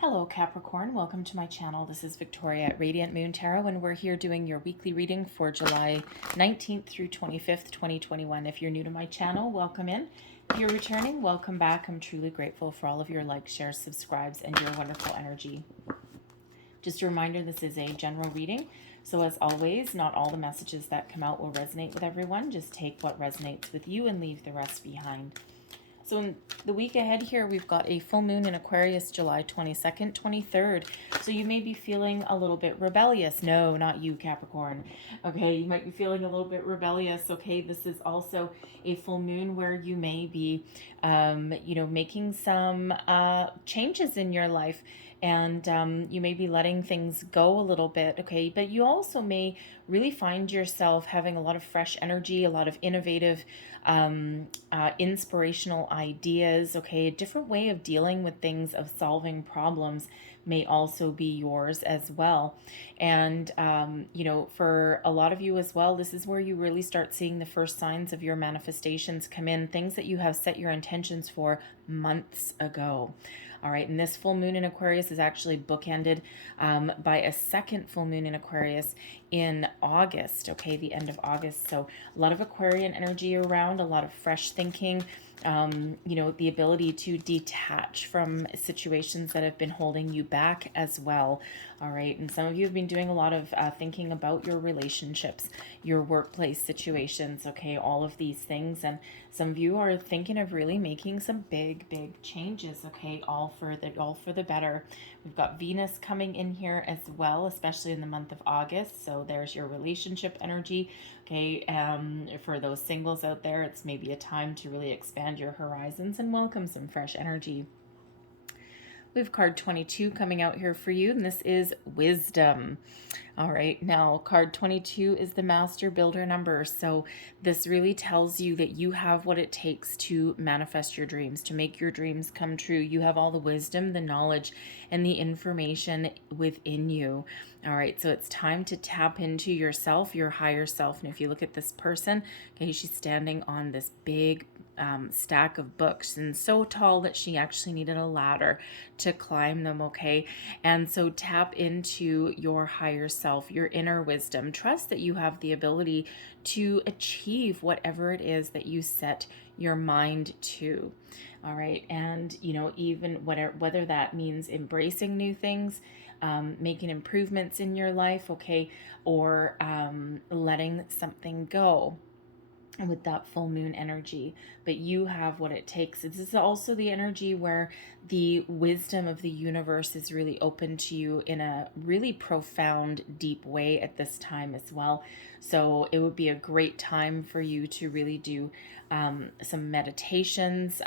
Hello Capricorn, welcome to my channel. This is Victoria at Radiant Moon Tarot, and we're here doing your weekly reading for July 19th through 25th, 2021. If you're new to my channel, welcome in. If you're returning, welcome back. I'm truly grateful for all of your likes, shares, subscribes, and your wonderful energy. Just a reminder, this is a general reading. So as always, not all the messages that come out will resonate with everyone. Just take what resonates with you and leave the rest behind. So in the week ahead here, we've got a full moon in Aquarius, July 22nd, 23rd. So you may be feeling a little bit rebellious. No, not you, Capricorn. Okay, you might be feeling a little bit rebellious. Okay, this is also a full moon where you may be, making some changes in your life. And you may be letting things go a little bit, okay? But you also may really find yourself having a lot of fresh energy, a lot of innovative, inspirational ideas, okay? A different way of dealing with things, of solving problems may also be yours as well. And, for a lot of you as well, this is where you really start seeing the first signs of your manifestations come in, things that you have set your intentions for months ago. All right, and this full moon in Aquarius is actually bookended by a second full moon in Aquarius in August, okay, the end of August. So a lot of Aquarian energy around, a lot of fresh thinking, the ability to detach from situations that have been holding you back as well. All right, and some of you have been doing a lot of thinking about your relationships, your workplace situations, okay, all of these things. And some of you are thinking of really making some big changes, okay, all for the better. We've got Venus coming in here as well, especially in the month of August. So there's your relationship energy. Okay, for those singles out there, it's maybe a time to really expand your horizons and welcome some fresh energy. We have card 22 coming out here for you, and this is Wisdom. All right, now card 22 is the Master Builder number. So this really tells you that you have what it takes to manifest your dreams, to make your dreams come true. You have all the wisdom, the knowledge, and the information within you. All right, so it's time to tap into yourself, your higher self. And if you look at this person, okay, she's standing on this big stack of books, and so tall that she actually needed a ladder to climb them, okay? And so tap into your higher self, your inner wisdom. Trust that you have the ability to achieve whatever it is that you set your mind to. All right, and even whether that means embracing new things, making improvements in your life, okay, or letting something go with that full moon energy. But you have what it takes. This is also the energy where the wisdom of the universe is really open to you in a really profound, deep way at this time as well. So it would be a great time for you to really do some meditations,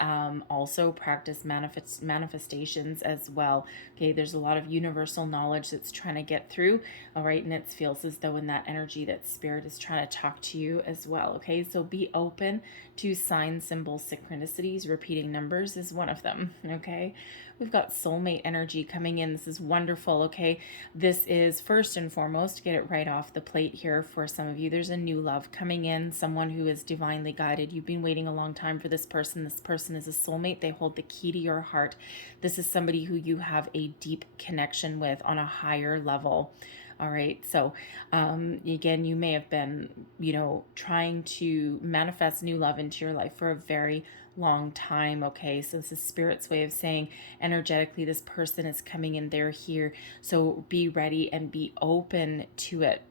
also practice manifestations as well. Okay, there's a lot of universal knowledge that's trying to get through. All right, and it feels as though in that energy that spirit is trying to talk to you as well. Okay, so be open to signs, symbols, synchronicities. Repeating numbers is one of them. Okay, we've got soulmate energy coming in. This is wonderful. Okay, this is first and foremost, get it right off the plate here for some of you. There's a new love coming in, someone who is divinely guided. You've been waiting a long time for this person. This person is a soulmate. They hold the key to your heart. This is somebody who you have a deep connection with on a higher level. All right, so again, you may have been, trying to manifest new love into your life for a very long time, okay? So this is Spirit's way of saying energetically this person is coming in, they're here. So be ready and be open to it.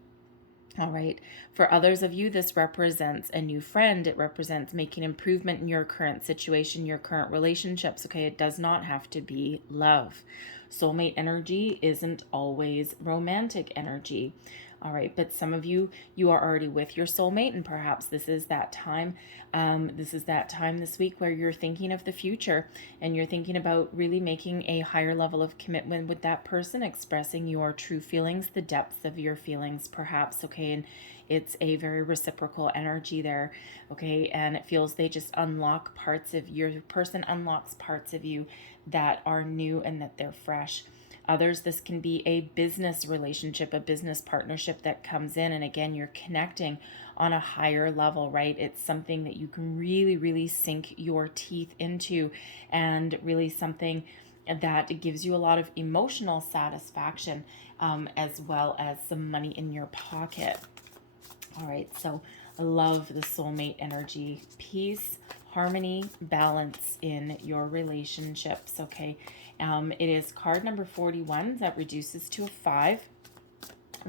All right. For others of you, this represents a new friend. It represents making improvement in your current situation, your current relationships. Okay. It does not have to be love. Soulmate energy isn't always romantic energy. All right. But some of you, you are already with your soulmate, and perhaps this is that time. This is that time this week where you're thinking of the future and you're thinking about really making a higher level of commitment with that person, expressing your true feelings, the depths of your feelings, perhaps. Okay. And it's a very reciprocal energy there. Okay. And it feels they just unlock parts of your person, unlocks parts of you that are new and that they're fresh. Others, this can be a business relationship, a business partnership that comes in. And again, you're connecting on a higher level, right? It's something that you can really, really sink your teeth into, and really something that gives you a lot of emotional satisfaction, as well as some money in your pocket. All right, so I love the soulmate energy. Peace, harmony, balance in your relationships, okay? It is card number 41 that reduces to a 5.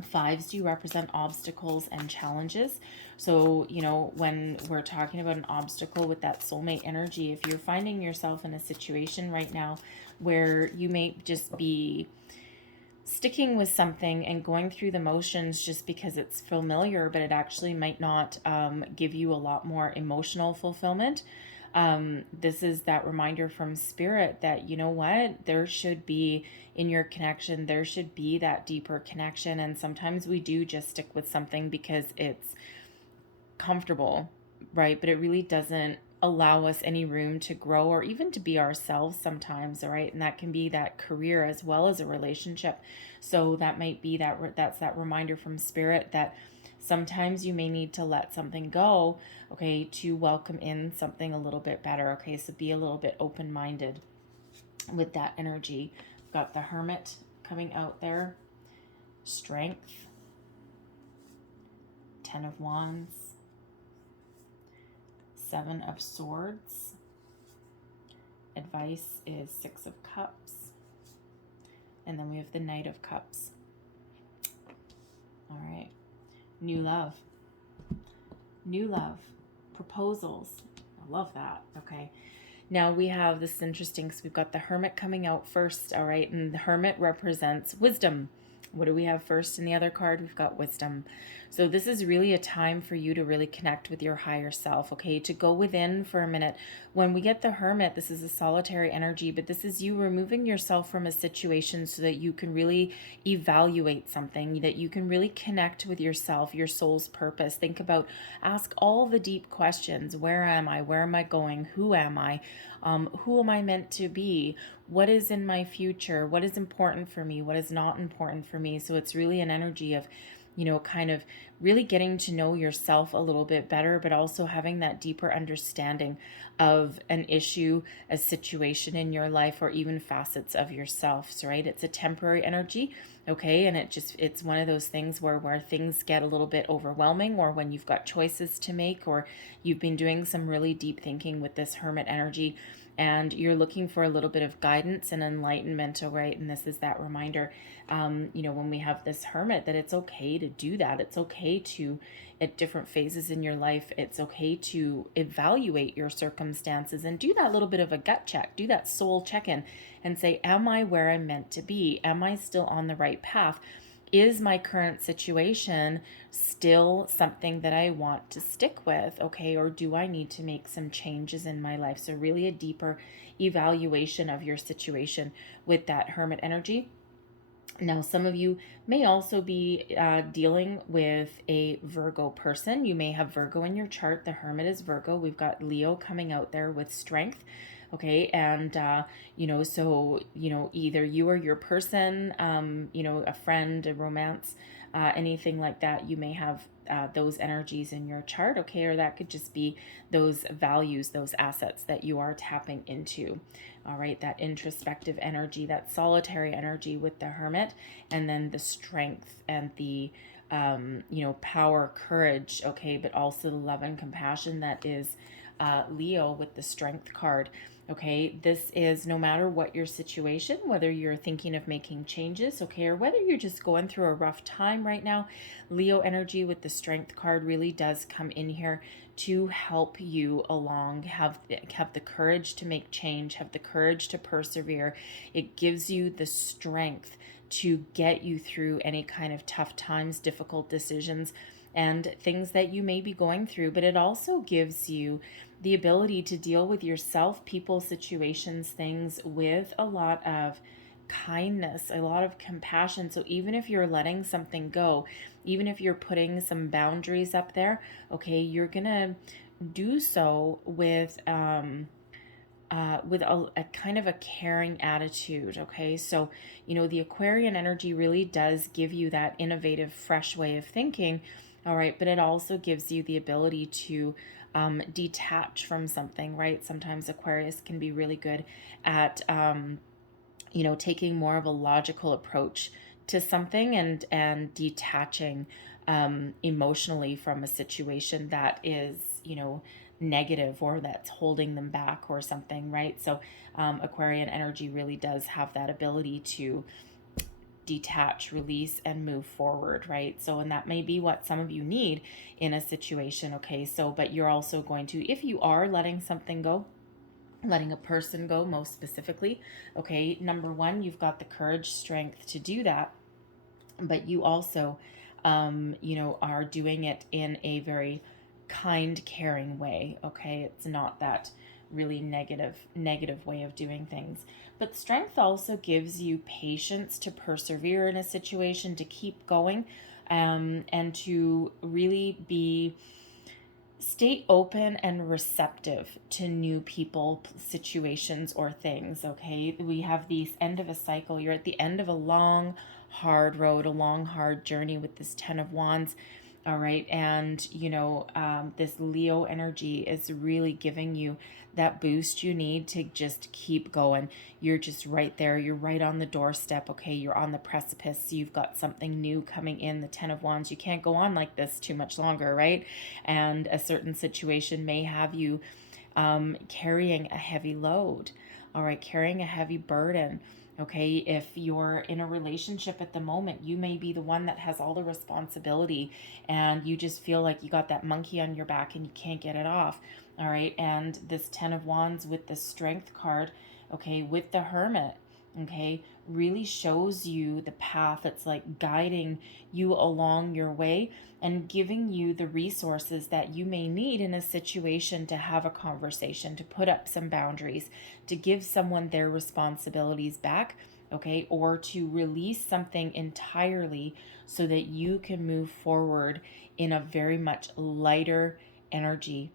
Fives do represent obstacles and challenges. So, when we're talking about an obstacle with that soulmate energy, if you're finding yourself in a situation right now where you may just be sticking with something and going through the motions just because it's familiar, but it actually might not give you a lot more emotional fulfillment. This is that reminder from spirit that, you know what, there should be, in your connection, there should be that deeper connection. And sometimes we do just stick with something because it's comfortable, right? But it really doesn't allow us any room to grow or even to be ourselves sometimes, all right? And that can be that career as well as a relationship. So that might be that's that reminder from spirit that sometimes you may need to let something go, okay, to welcome in something a little bit better, okay? So be a little bit open-minded with that energy. We've got the Hermit coming out there. Strength. 10 of Wands. 7 of Swords. Advice is 6 of Cups. And then we have the Knight of Cups. All right. New love. New love. Proposals. I love that. Okay. Now we have this interesting, so we've got the Hermit coming out first, all right? And the Hermit represents wisdom. What do we have first in the other card? We've got wisdom. So this is really a time for you to really connect with your higher self, okay? To go within for a minute. When we get the Hermit, this is a solitary energy, but this is you removing yourself from a situation so that you can really evaluate something, that you can really connect with yourself, your soul's purpose. Think about, ask all the deep questions. Where am I? Where am I going? Who am I? Who am I meant to be? What is in my future? What is important for me? What is not important for me? So it's really an energy of, kind of really getting to know yourself a little bit better, but also having that deeper understanding of an issue, a situation in your life, or even facets of yourself, right? It's a temporary energy, okay? And it's one of those things where things get a little bit overwhelming, or when you've got choices to make, or you've been doing some really deep thinking with this Hermit energy, and you're looking for a little bit of guidance and enlightenment, all right? And this is that reminder, when we have this Hermit, that it's okay to do that. It's okay to, at different phases in your life, it's okay to evaluate your circumstances and do that little bit of a gut check, do that soul check-in and say, am I where I'm meant to be? Am I still on the right path? Is my current situation still something that I want to stick with, okay? Or do I need to make some changes in my life? So really a deeper evaluation of your situation with that Hermit energy. Now, some of you may also be dealing with a Virgo person. You may have Virgo in your chart. The Hermit is Virgo. We've got Leo coming out there with strength. Okay, and so either you or your person, a friend, a romance, anything like that, you may have those energies in your chart, okay, or that could just be those values, those assets that you are tapping into. All right, that introspective energy, that solitary energy with the Hermit, and then the strength and the power, courage, okay, but also the love and compassion that is Leo with the Strength card. Okay, this is no matter what your situation, whether you're thinking of making changes, okay, or whether you're just going through a rough time right now, Leo energy with the Strength card really does come in here to help you along, have the courage to make change, have the courage to persevere. It gives you the strength to get you through any kind of tough times, difficult decisions, and things that you may be going through, but it also gives you the ability to deal with yourself, people, situations, things with a lot of kindness, a lot of compassion. So even if you're letting something go, even if you're putting some boundaries up there, okay, you're gonna do so with a kind of a caring attitude, okay? So, the Aquarian energy really does give you that innovative, fresh way of thinking, all right? But it also gives you the ability to detach from something, right? Sometimes Aquarius can be really good at taking more of a logical approach to something, and detaching emotionally from a situation that is, negative, or that's holding them back or something, right? So Aquarian energy really does have that ability to detach, release, and move forward, right? So, and that may be what some of you need in a situation, okay? So, but you're also going to, if you are letting something go, letting a person go most specifically, okay, number one, you've got the courage, strength to do that, but you also, are doing it in a very kind, caring way, okay? It's not that really negative way of doing things. But strength also gives you patience to persevere in a situation, to keep going, and to really stay open and receptive to new people, situations, or things, okay? We have the end of a cycle. You're at the end of a long, hard road, a long, hard journey with this 10 of Wands. All right. And, this Leo energy is really giving you that boost you need to just keep going. You're just right there. You're right on the doorstep. Okay. You're on the precipice. You've got something new coming in, the 10 of Wands. You can't go on like this too much longer, right? And a certain situation may have you carrying a heavy load. All right. Carrying a heavy burden. Okay, if you're in a relationship at the moment, you may be the one that has all the responsibility, and you just feel like you got that monkey on your back and you can't get it off. All right, and this 10 of Wands with the Strength card, okay, with the Hermit, okay, really shows you the path. It's like guiding you along your way and giving you the resources that you may need in a situation, to have a conversation, to put up some boundaries, to give someone their responsibilities back, okay, or to release something entirely so that you can move forward in a very much lighter energy,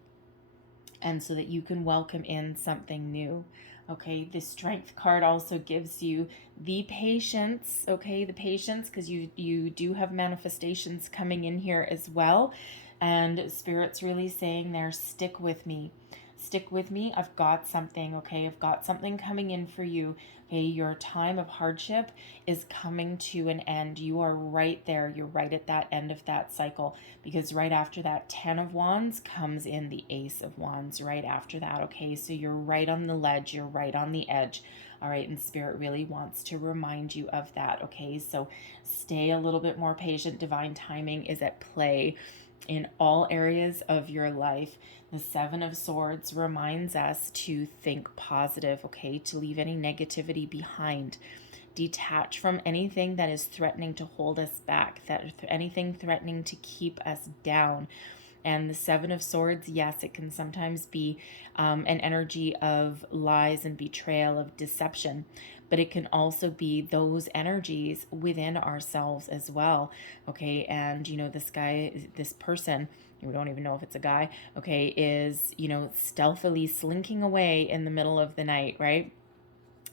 and so that you can welcome in something new. Okay, the Strength card also gives you the patience, okay, the patience, because you do have manifestations coming in here as well. And Spirit's really saying there, stick with me. Stick with me. I've got something, okay? I've got something coming in for you. Okay, your time of hardship is coming to an end. You are right there. You're right at that end of that cycle, because right after that 10 of Wands comes in the Ace of Wands right after that, okay? So you're right on the ledge. You're right on the edge. All right, and Spirit really wants to remind you of that, okay? So stay a little bit more patient. Divine timing is at play in all areas of your life. The Seven of Swords reminds us to think positive, okay? To leave any negativity behind. Detach from anything that is threatening to hold us back, anything threatening to keep us down. And the Seven of Swords, yes, it can sometimes be an energy of lies and betrayal, of deception, but it can also be those energies within ourselves as well. Okay, and this person, we don't even know if it's a guy, okay, is, stealthily slinking away in the middle of the night, right?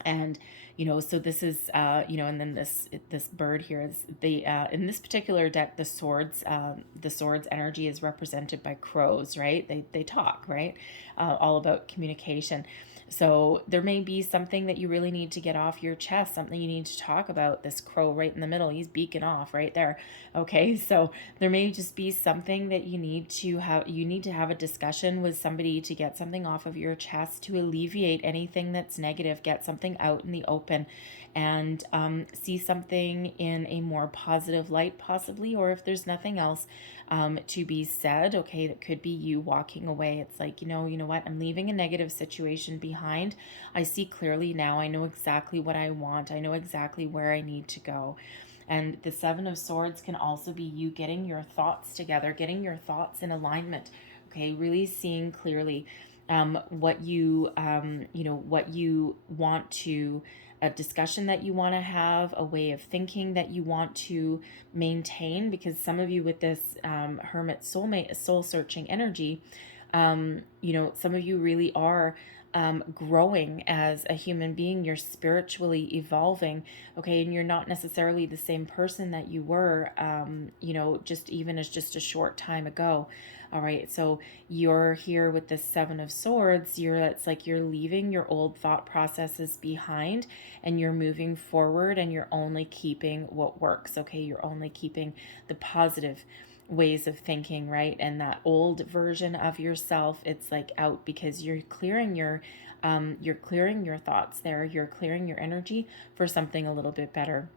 And so this is and then this bird here is the in this particular deck, the swords energy is represented by crows, right? They talk, right? All about communication. So there may be something that you really need to get off your chest, something you need to talk about. This crow right in the middle, he's beaking off right there. Okay, so there may just be something that you need to have a discussion with somebody to get something off of your chest, to alleviate anything that's negative, get something out in the open, and see something in a more positive light, possibly. Or if there's nothing else to be said, okay, that could be you walking away. It's like, you know what, I'm leaving a negative situation behind. I see clearly now. I know exactly what I want. I know exactly where I need to go. And the Seven of Swords can also be you getting your thoughts together, getting your thoughts in alignment, okay, really seeing clearly what you want to, a discussion that you want to have, a way of thinking that you want to maintain. Because some of you with this Hermit soulmate, soul searching energy, some of you really are growing as a human being. You're spiritually evolving, okay? And you're not necessarily the same person that you were, just even as just a short time ago. All right, so you're here with the Seven of Swords. It's like you're leaving your old thought processes behind and you're moving forward, and you're only keeping what works, okay? You're only keeping the positive ways of thinking, right? And that old version of yourself, it's like out, because you're clearing your thoughts there. You're clearing your energy for something a little bit better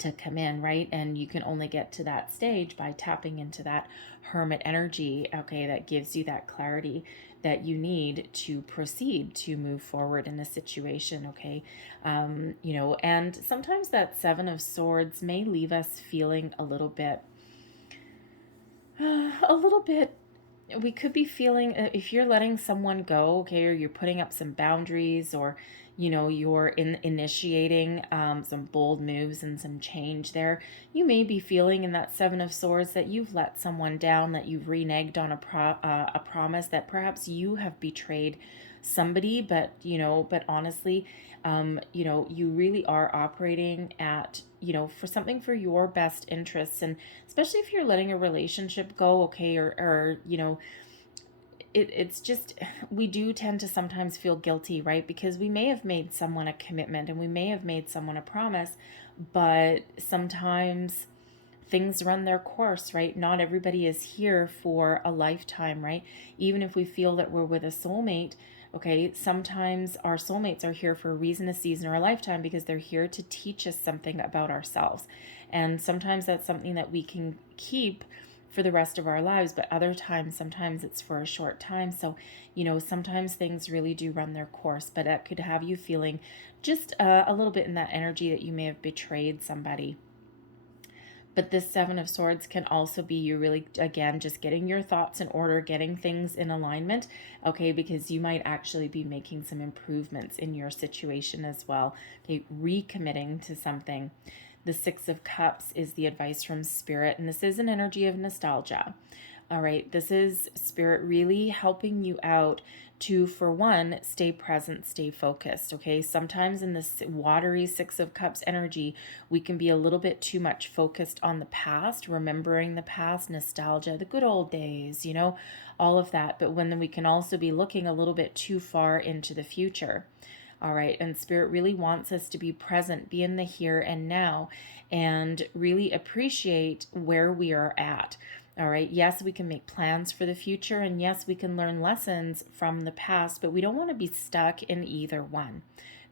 to come in, right? And you can only get to that stage by tapping into that hermit energy, okay, that gives you that clarity that you need to proceed to move forward in a situation, okay? And sometimes that Seven of Swords may leave us feeling a little bit, we could be feeling, if you're letting someone go, okay, or you're putting up some boundaries, or you're initiating some bold moves and some change there, you may be feeling in that Seven of Swords that you've let someone down, that you've reneged on a promise, that perhaps you have betrayed somebody, but honestly, you really are operating at, for something for your best interests. And especially if you're letting a relationship go, okay, or it's just, we do tend to sometimes feel guilty, right? Because we may have made someone a commitment and we may have made someone a promise, but sometimes things run their course, right? Not everybody is here for a lifetime, right? Even if we feel that we're with a soulmate, okay, sometimes our soulmates are here for a reason, a season, or a lifetime, because they're here to teach us something about ourselves. And sometimes that's something that we can keep for the rest of our lives, but other times, sometimes it's for a short time. So, sometimes things really do run their course, but that could have you feeling just a little bit in that energy that you may have betrayed somebody. But this Seven of Swords can also be you really, again, just getting your thoughts in order, getting things in alignment, okay, because you might actually be making some improvements in your situation as well, okay, recommitting to something. The Six of Cups is the advice from Spirit, and this is an energy of nostalgia. All right, this is Spirit really helping you out to, for one, stay present, stay focused, okay? Sometimes in this watery Six of Cups energy, we can be a little bit too much focused on the past, remembering the past, nostalgia, the good old days, all of that. But then we can also be looking a little bit too far into the future. All right, and Spirit really wants us to be present, be in the here and now, and really appreciate where we are at. All right, yes, we can make plans for the future, and yes, we can learn lessons from the past, but we don't want to be stuck in either one.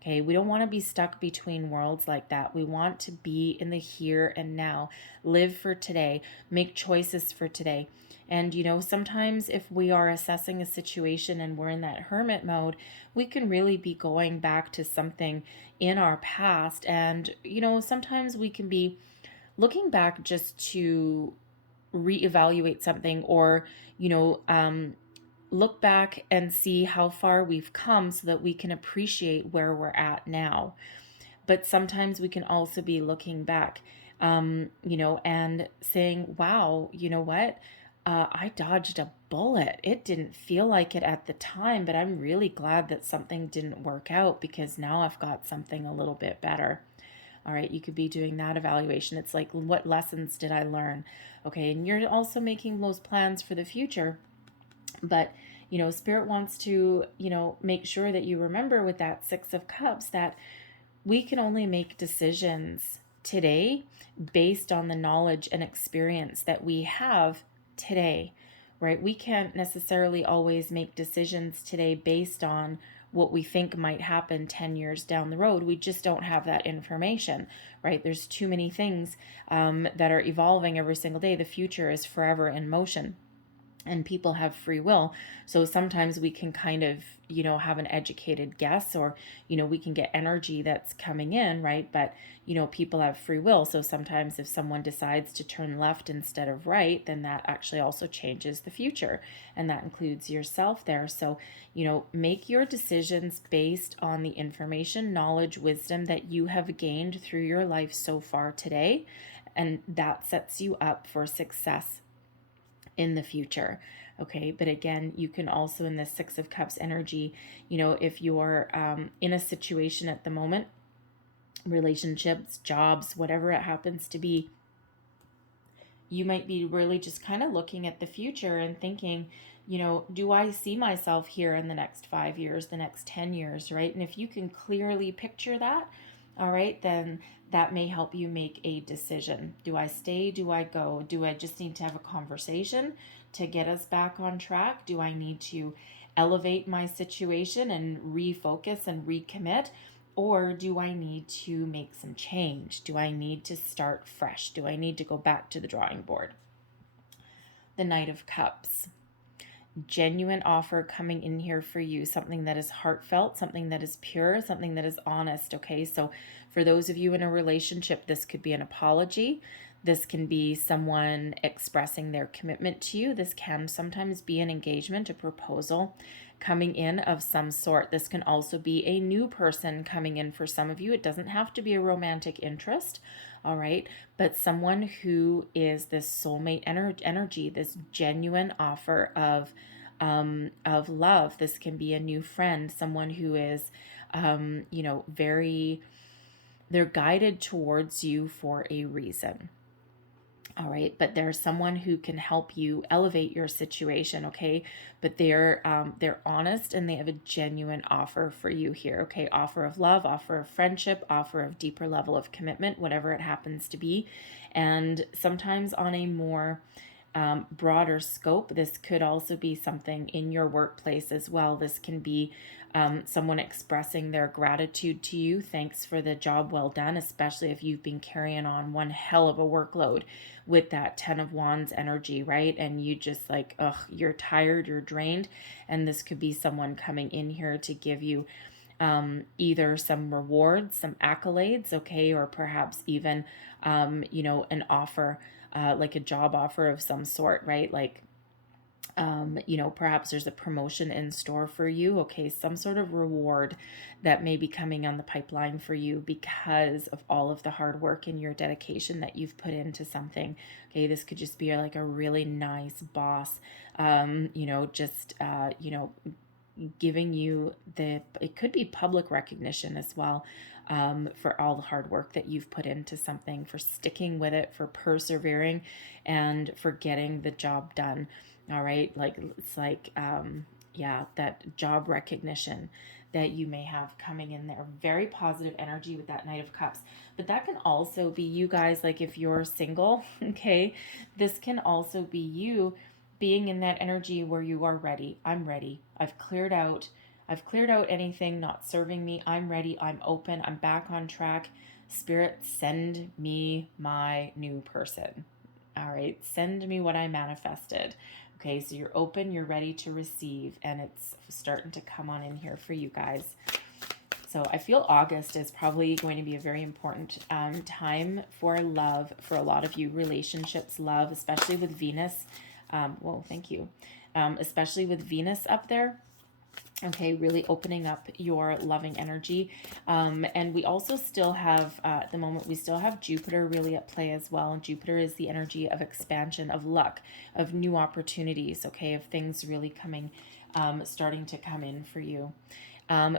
Okay, we don't want to be stuck between worlds like that. We want to be in the here and now, live for today, make choices for today. And, sometimes if we are assessing a situation and we're in that hermit mode, we can really be going back to something in our past. And, sometimes we can be looking back just to reevaluate something, or, look back and see how far we've come so that we can appreciate where we're at now. But sometimes we can also be looking back, and saying, wow, you know what? I dodged a bullet. It didn't feel like it at the time, but I'm really glad that something didn't work out, because now I've got something a little bit better. All right, you could be doing that evaluation. It's like, what lessons did I learn? Okay, and you're also making those plans for the future. But, Spirit wants to, make sure that you remember with that Six of Cups that we can only make decisions today based on the knowledge and experience that we have today, right? We can't necessarily always make decisions today based on what we think might happen 10 years down the road. We just don't have that information, right? There's too many things that are evolving every single day. The future is forever in motion, and people have free will. So sometimes we can kind of, have an educated guess, or, we can get energy that's coming in, right? But, people have free will. So sometimes if someone decides to turn left instead of right, then that actually also changes the future. And that includes yourself there. So, make your decisions based on the information, knowledge, wisdom that you have gained through your life so far today. And that sets you up for success in the future. Okay, but again, you can also, in the Six of Cups energy, you know, if you're in a situation at the moment, relationships, jobs, whatever it happens to be, you might be really just kind of looking at the future and thinking, you know, do I see myself here in the next 5 years, the next 10 years, right? And if you can clearly picture that, all right, then that may help you make a decision. Do I stay? Do I go? Do I just need to have a conversation to get us back on track? Do I need to elevate my situation and refocus and recommit? Or do I need to make some change? Do I need to start fresh? Do I need to go back to the drawing board? The Knight of Cups. Genuine offer coming in here for you, something that is heartfelt, something that is pure, something that is honest. Okay, so for those of you in a relationship, this could be an apology. This can be someone expressing their commitment to you. This can sometimes be an engagement, a proposal coming in of some sort. This can also be a new person coming in for some of you. It doesn't have to be a romantic interest, all right, but someone who is this soulmate energy, this genuine offer of love. This can be a new friend, someone who is, you know, they're guided towards you for a reason. All right, but there's someone who can help you elevate your situation, okay? But they're honest and they have a genuine offer for you here, okay? Offer of love, offer of friendship, offer of deeper level of commitment, whatever it happens to be. And sometimes on a more broader scope, this could also be something in your workplace as well. This can be someone expressing their gratitude to you. Thanks for the job well done, especially if you've been carrying on one hell of a workload with that 10 of Wands energy, right? And you just like, ugh, you're tired, you're drained. And this could be someone coming in here to give you either some rewards, some accolades, okay, or perhaps even, you know, an offer, like a job offer of some sort, right? Like, you know, perhaps there's a promotion in store for you. Okay, some sort of reward that may be coming on the pipeline for you because of all of the hard work and your dedication that you've put into something. Okay, this could just be like a really nice boss, you know, just, you know, giving you it could be public recognition as well, for all the hard work that you've put into something, for sticking with it, for persevering, and for getting the job done. All right, like it's like, yeah, that job recognition that you may have coming in there. Very positive energy with that Knight of Cups. But that can also be you guys, like if you're single, okay, this can also be you being in that energy where you are ready. I'm ready. I've cleared out anything not serving me. I'm ready. I'm open. I'm back on track. Spirit, send me my new person. All right. Send me what I manifested. Okay. So you're open, you're ready to receive, and it's starting to come on in here for you guys. So I feel August is probably going to be a very important time for love for a lot of you. Relationships, love, especially with Venus. Whoa, thank you. Especially with Venus up there. Okay, really opening up your loving energy. And we also still have, at the moment, we still have Jupiter really at play as well. And Jupiter is the energy of expansion, of luck, of new opportunities, okay, of things really coming, starting to come in for you.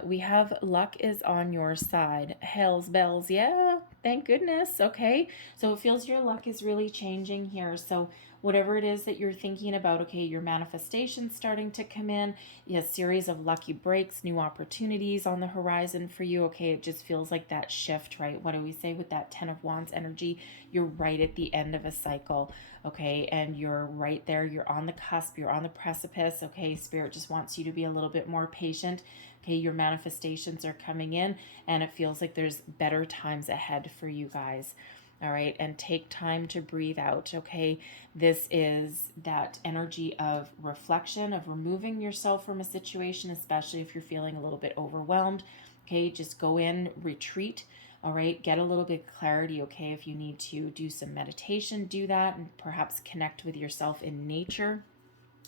We have luck is on your side. Hells bells. Yeah, thank goodness. Okay. So it feels your luck is really changing here. So whatever it is that you're thinking about, okay, your manifestation's starting to come in, a series of lucky breaks, new opportunities on the horizon for you. Okay, it just feels like that shift, right? What do we say with that 10 of Wands energy? You're right at the end of a cycle, okay, and you're right there. You're on the cusp. You're on the precipice, okay? Spirit just wants you to be a little bit more patient. Okay, your manifestations are coming in, and it feels like there's better times ahead for you guys. All right, and take time to breathe out, okay? This is that energy of reflection, of removing yourself from a situation, especially if you're feeling a little bit overwhelmed, okay? Just go in, retreat, all right? Get a little bit of clarity, okay? If you need to do some meditation, do that, and perhaps connect with yourself in nature.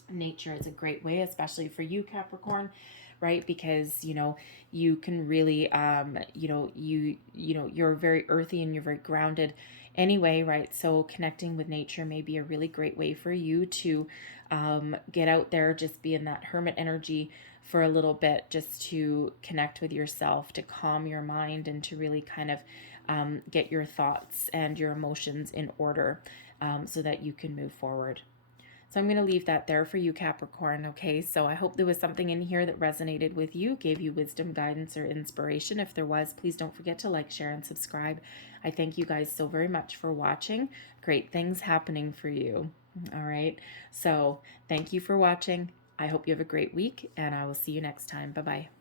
Nature is a great way, especially for you, Capricorn, right? Because, you can really, you're very earthy and you're very grounded anyway, right? So connecting with nature may be a really great way for you to get out there, just be in that hermit energy for a little bit, just to connect with yourself, to calm your mind, and to really kind of get your thoughts and your emotions in order, so that you can move forward. So I'm going to leave that there for you, Capricorn. Okay, so I hope there was something in here that resonated with you, gave you wisdom, guidance, or inspiration. If there was, please don't forget to like, share, and subscribe. I thank you guys so very much for watching. Great things happening for you. All right, so thank you for watching. I hope you have a great week, and I will see you next time. Bye-bye.